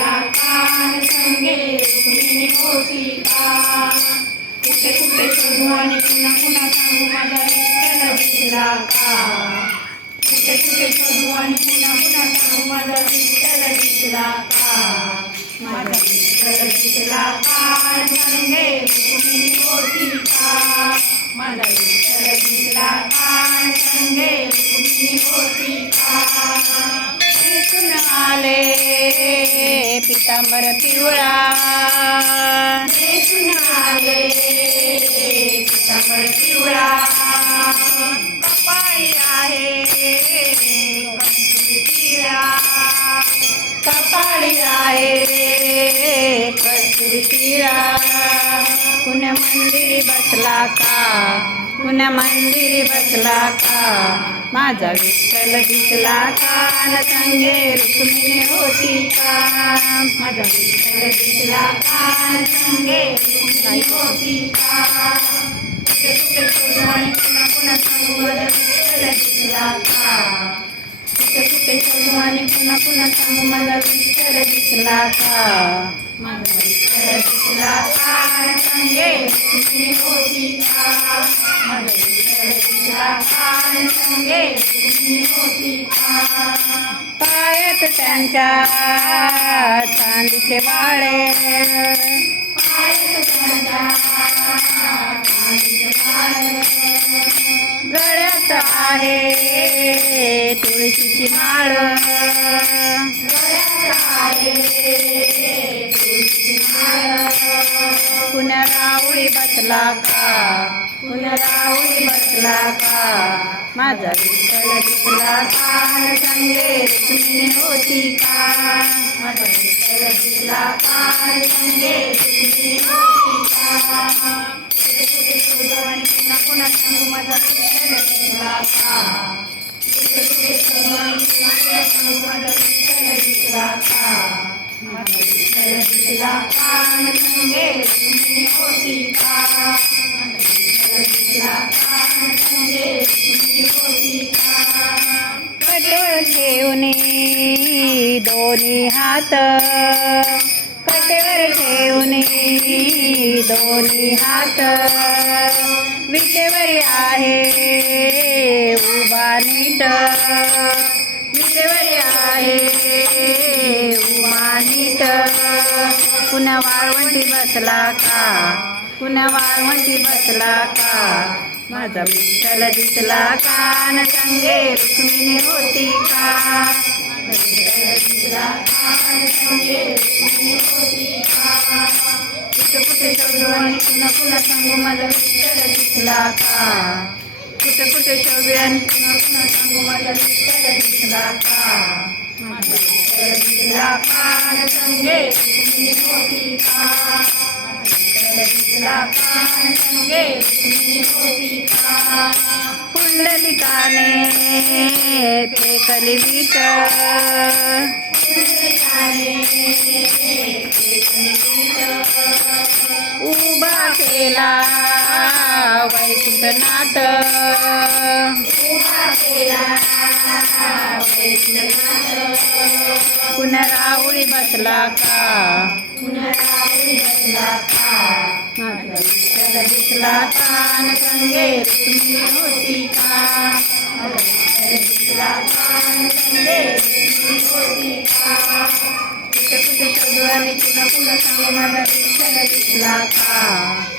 दिसला कान संगे रुक्मिणी होती का कुठे कुठे शोधू आणि पुन्हा पुन्हा सांगू माझा विठ्ठल का कुठे कुठे शोधू आणि पुन्हा पुन्हा सांगू माझा विठ्ठल दिसला का माझा विठ्ठल दिसला का संगे रुक्मिणी होती का माझा विठ्ठल दिसला संगे रुक्मिणी होती का आले दिसून आले पितांबर पिवळा कपाळी आहे कपाळी आहे कस्तुरी बसला का कुण मंदिरी बसला का। माझा विठ्ठल दिसला का संगे रुक्मिणी होती का? माझा विठ्ठल दिसला का संगे रुक्मिणी होती का? कुठे पुन्हा पुन्हा सांगू माझा विठ्ठल दिसला का? कुठे कुठे शोधू आणि पुन्हा पुन्हा सांगू माझा विठ्ठल दिसला का? माझा विठ्ठल दिसला संगे रुक्मिणी होती का? पायात त्यांच्या चांदीचे वाळे गळ्यात आहे तुळशीची माळ. गळ्यात आहे बसला का? पुण्या रावळी बसला का? माझा. विठ्ठल दिसला का? न संगे रुक्मिणी होती का? माझा विठ्ठल दिसला का? संगे होती का? पुन्हा सांगू माझा विठ्ठल दिसला का? दिसला का? माझा विठ्ठल दिसला का? न संगे रुक्मिणी होती दोन्ही हात कटेवर ठेवून दोन्ही हात विटेवर आहे उभा नीट. विटेवर आहे उभा नीट. पुन्हा वाळवंटी बसला का? पुन्हा वाळवंटी बसला का? माझा विठ्ठल दिसला का? न संगे रुक्मिणी होती का? माझा विठ्ठल दिसला का न संगे रुक्मिणी होती का कुठे कुठे शोधू आणि पुन्हा पुन्हा सांगू माझा विठ्ठल दिसला का कुठे कुठे शोधू आणि पुन्हा पुन्हा सांगू माझा विठ्ठल दिसला का माझा विठ्ठल दिसला का न संगे रुक्मिणी होती का माझा विठ्ठल दिसला का न संगे रुक्मिणी होती का पुंडलिकाने फेकली वीट उभा केला वैकुंठनाथ. पुनरावळी बसला का? पुनरावळी बसला का माझा विठ्ठल दिसला का न संगे रुक्मिणी होती का माझा विठ्ठल दिसला का न संगे रुक्मिणी होती का कुठे कुठे शोधू आणि पुन्हा पुन्हा सांगू माझा विठ्ठल दिसला का